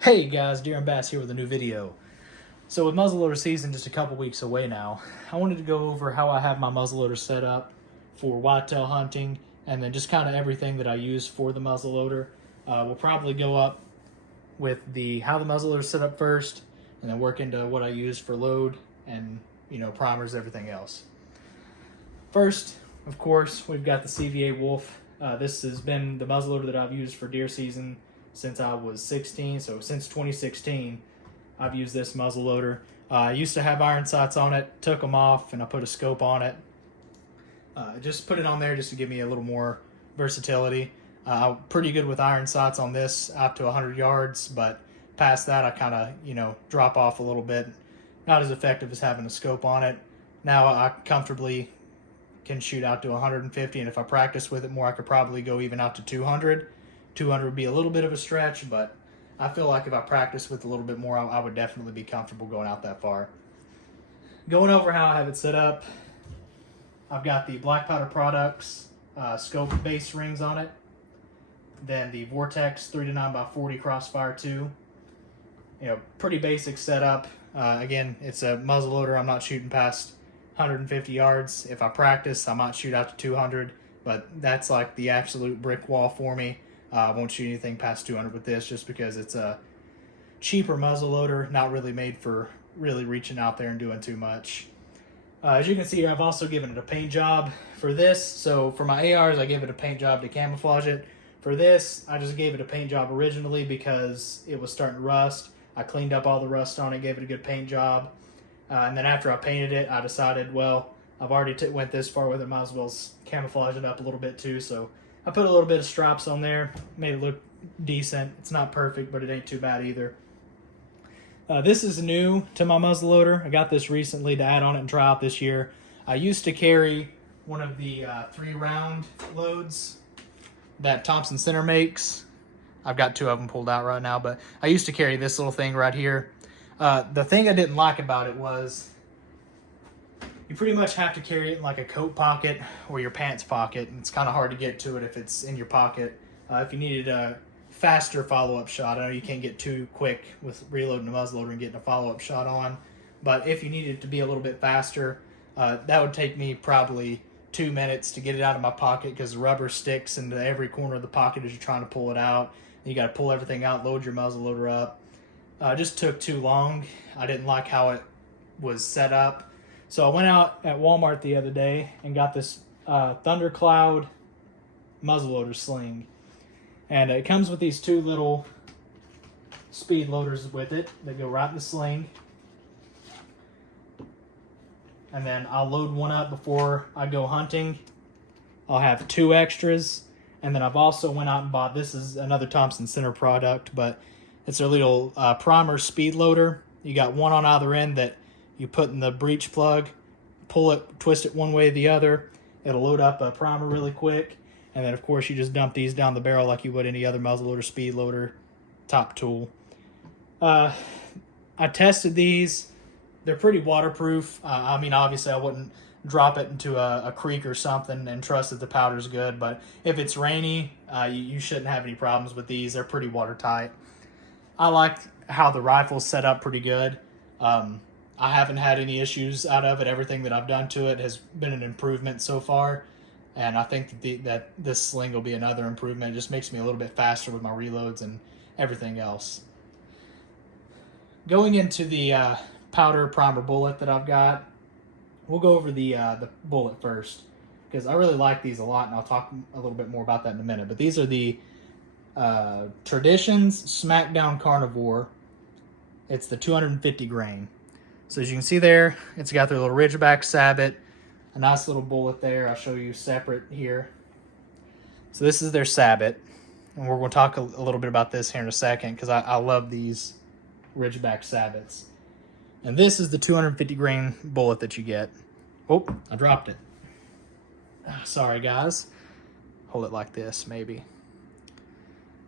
Hey guys, Deer and Bass here with a new video. So with muzzleloader season just a couple weeks away now, I wanted to go over how I have my muzzleloader set up for whitetail hunting and then just kind of everything that I use for the muzzleloader. We'll probably go up with how the muzzleloader is set up first and then work into what I use for load and primers, everything else. First, of course, we've got the CVA Wolf. This has been the muzzleloader that I've used for deer season since I was 16, so since 2016 I've used this muzzleloader. I used to have iron sights on it, took them off, and I put a scope on it. Just put it on there just to give me a little more versatility. Pretty good with iron sights on this out to 100 yards, but past that I kind of drop off a little bit. Not as effective as having a scope on it. Now I comfortably can shoot out to 150, and if I practice with it more I could probably go even out to 200. 200 would be a little bit of a stretch, but I feel like if I practice with a little bit more, I would definitely be comfortable going out that far. Going over how I have it set up, I've got the Black Powder Products scope base rings on it, then the Vortex 3 to 9x40 Crossfire 2. Pretty basic setup. Again, it's a muzzleloader. I'm not shooting past 150 yards. If I practice, I might shoot out to 200, but that's like the absolute brick wall for me. I won't shoot anything past 200 with this just because it's a cheaper muzzleloader, not really made for really reaching out there and doing too much. As you can see, I've also given it a paint job for this. So for my ARs, I gave it a paint job to camouflage it. For this, I just gave it a paint job originally because it was starting to rust. I cleaned up all the rust on it, gave it a good paint job. And then after I painted it, I decided, well, I've already went this far with it, might as well camouflage it up a little bit too. So I put a little bit of stripes on there, made it look decent. It's not perfect, but it ain't too bad either. This is new to my muzzleloader. I got this recently to add on it and try out this year. I used to carry one of the 3-round loads that Thompson Center makes. I've got 2 of them pulled out right now, but I used to carry this little thing right here. The thing I didn't like about it was you pretty much have to carry it in like a coat pocket or your pants pocket, and it's kind of hard to get to it if it's in your pocket. If you needed a faster follow-up shot, I know you can't get too quick with reloading a muzzleloader and getting a follow-up shot on, but if you needed to be a little bit faster, that would take me probably 2 minutes to get it out of my pocket because the rubber sticks into every corner of the pocket as you're trying to pull it out. You got to pull everything out, load your muzzleloader up. It just took too long. I didn't like how it was set up. So I went out at Walmart the other day and got this Thundercloud muzzleloader sling. And it comes with these 2 little speed loaders with it that go right in the sling. And then I'll load one up before I go hunting. I'll have 2 extras. And then I've also went out and bought, this is another Thompson Center product, but it's a little primer speed loader. You got one on either end that you put in the breech plug, pull it, twist it one way or the other. It'll load up a primer really quick. And then, of course, you just dump these down the barrel like you would any other muzzleloader, speed loader, top tool. I tested these. They're pretty waterproof. I mean, obviously, I wouldn't drop it into a creek or something and trust that the powder's good. But if it's rainy, you shouldn't have any problems with these. They're pretty watertight. I like how the rifle's set up pretty good. I haven't had any issues out of it. Everything that I've done to it has been an improvement so far. And I think that this sling will be another improvement. It just makes me a little bit faster with my reloads and everything else. Going into the powder primer bullet that I've got, we'll go over the bullet first because I really like these a lot, and I'll talk a little bit more about that in a minute. But these are the Traditions Smackdown Carnivore. It's the 250 grain. So as you can see there, it's got their little Ridgeback sabot, a nice little bullet there. I'll show you separate here. So this is their sabot, and we're going to talk a little bit about this here in a second because I love these Ridgeback sabots. And this is the 250 grain bullet that you get. Oh, I dropped it. Sorry, guys. Hold it like this, maybe.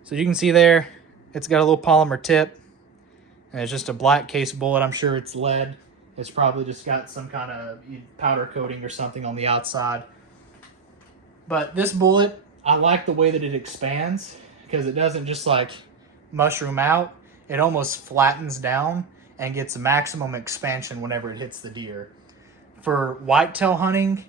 So you can see there, it's got a little polymer tip. And it's just a black case bullet. I'm sure it's lead. It's probably just got some kind of powder coating or something on the outside. But this bullet, I like the way that it expands because it doesn't just like mushroom out. it almost flattens down and gets maximum expansion whenever it hits the deer. For whitetail hunting,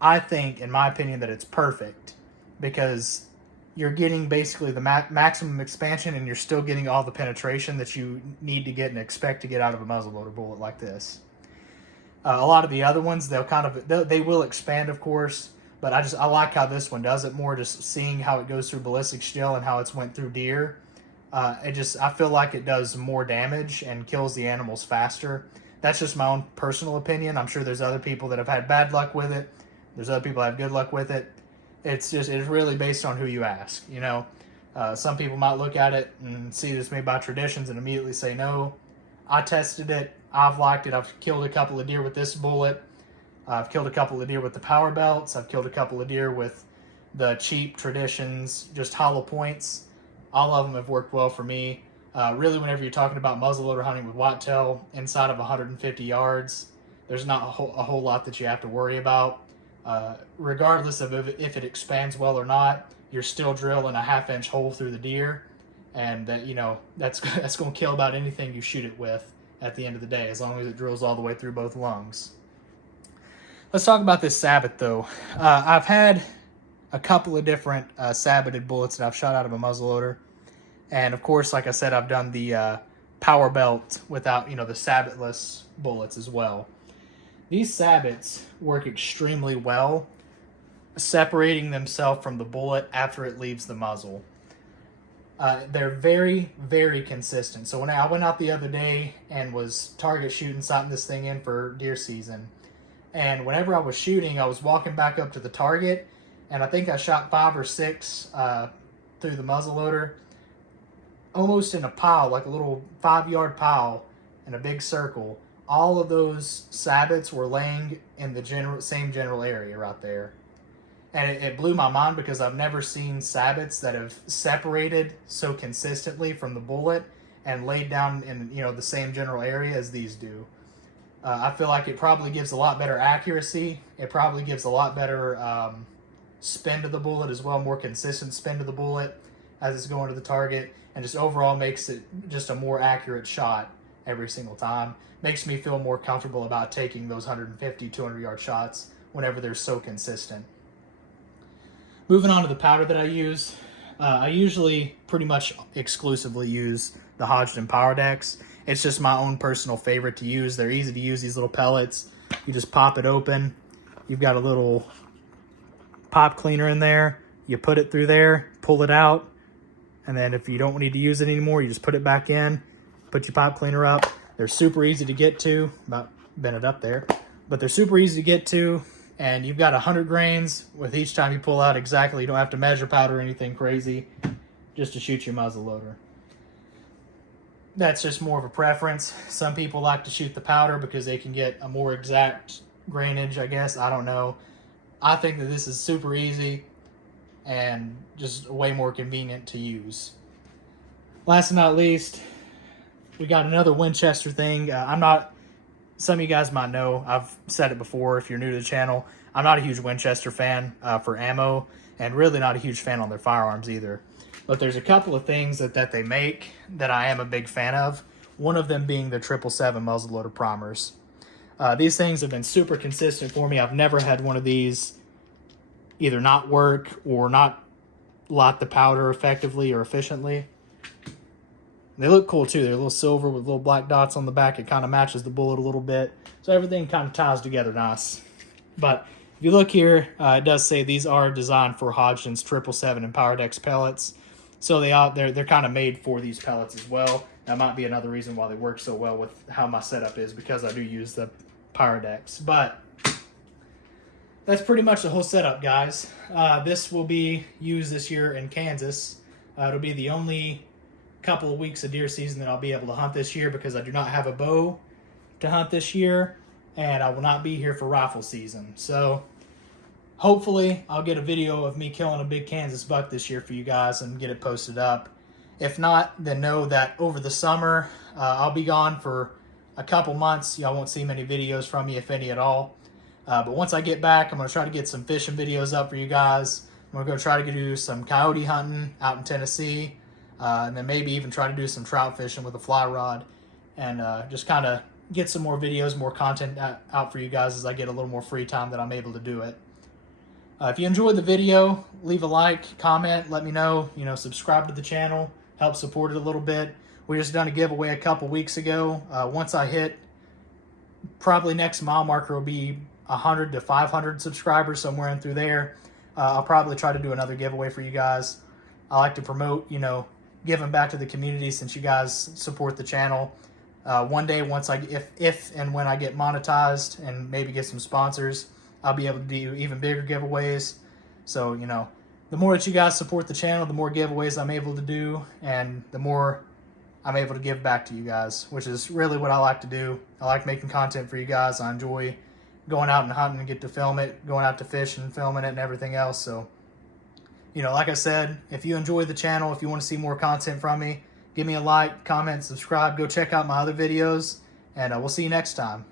I think, in my opinion, that it's perfect because you're getting basically the maximum expansion and you're still getting all the penetration that you need to get and expect to get out of a muzzleloader bullet like this. A lot of the other ones, they will expand, of course, but I like how this one does it more, just seeing how it goes through ballistic steel and how it's went through deer. I feel like it does more damage and kills the animals faster. That's just my own personal opinion. I'm sure there's other people that have had bad luck with it. There's other people that have good luck with it. It's really based on who you ask, you know. Some people might look at it and see this made by traditions and immediately say no. I tested it. I've liked it. I've killed a couple of deer with this bullet. I've killed a couple of deer with the power belts. I've killed a couple of deer with the cheap traditions, just hollow points. All of them have worked well for me. Really, whenever you're talking about muzzleloader hunting with whitetail inside of 150 yards, there's not a whole lot that you have to worry about. Regardless of if it expands well or not, you're still drilling a 1/2-inch hole through the deer, and that's going to kill about anything you shoot it with at the end of the day, as long as it drills all the way through both lungs. Let's talk about this sabot, though. I've had a couple of different saboted bullets that I've shot out of a muzzleloader, and of course, like I said, I've done the power belt without, the sabotless bullets as well. These sabots work extremely well, separating themselves from the bullet after it leaves the muzzle. They're very, very consistent. So when I went out the other day and was target shooting, sighting this thing in for deer season, and whenever I was shooting, I was walking back up to the target, and I think I shot 5 or 6 through the muzzleloader, almost in a pile, like a little 5-yard pile in a big circle. All of those sabots were laying in the same general area right there. And it blew my mind because I've never seen sabots that have separated so consistently from the bullet and laid down in the same general area as these do. I feel like it probably gives a lot better accuracy. It probably gives a lot better spin to the bullet as well, more consistent spin to the bullet as it's going to the target, and just overall makes it just a more accurate shot every single time. Makes me feel more comfortable about taking those 150, 200-yard shots whenever they're so consistent. Moving on to the powder that I use, I usually pretty much exclusively use the Hodgdon Power Decks. It's just my own personal favorite to use. They're easy to use, these little pellets. You just pop it open. You've got a little pop cleaner in there. You put it through there, pull it out, and then if you don't need to use it anymore, you just put it back in, put your pop cleaner up. They're super easy to get to, about bent it up there, but they're super easy to get to, and you've got 100 grains with each time you pull out exactly. You don't have to measure powder or anything crazy just to shoot your muzzle loader. That's just more of a preference. Some people like to shoot the powder because they can get a more exact grainage, I guess. I don't know. I think that this is super easy and just way more convenient to use. Last but not least, we got another Winchester thing. Some of you guys might know, I've said it before if you're new to the channel, I'm not a huge Winchester fan for ammo, and really not a huge fan on their firearms either. But there's a couple of things that they make that I am a big fan of. One of them being the 777 muzzleloader primers. These things have been super consistent for me. I've never had one of these either not work or not light the powder effectively or efficiently. They look cool too. They're a little silver with little black dots on the back. It kind of matches the bullet a little bit. So everything kind of ties together nice. But if you look here, it does say these are designed for Hodgdon's 777 and Power Decks pellets. So they're kind of made for these pellets as well. That might be another reason why they work so well with how my setup is, because I do use the Power Decks. But that's pretty much the whole setup, guys. This will be used this year in Kansas. It'll be the only couple of weeks of deer season that I'll be able to hunt this year, because I do not have a bow to hunt this year, and I will not be here for rifle season. So hopefully I'll get a video of me killing a big Kansas buck this year for you guys and get it posted up. If not, then know that over the summer I'll be gone for a couple months. Y'all won't see many videos from me, if any at all. But once I get back, I'm going to try to get some fishing videos up for you guys. I'm going to go try to do some coyote hunting out in Tennessee. and then maybe even try to do some trout fishing with a fly rod, and just kind of get some more videos, more content out for you guys as I get a little more free time that I'm able to do it. If you enjoyed the video, leave a like, comment, let me know, subscribe to the channel, help support it a little bit. We just done a giveaway a couple weeks ago. Once I hit, probably next mile marker will be 100 to 500 subscribers, somewhere in through there. I'll probably try to do another giveaway for you guys. I like to promote, giving back to the community since you guys support the channel. One day, if and when I get monetized and maybe get some sponsors, I'll be able to do even bigger giveaways. So, the more that you guys support the channel, the more giveaways I'm able to do, and the more I'm able to give back to you guys, which is really what I like to do. I like making content for you guys. I enjoy going out and hunting and get to film it, going out to fish and filming it and everything else. So, like I said, if you enjoy the channel, if you want to see more content from me, give me a like, comment, subscribe, go check out my other videos, and we'll see you next time.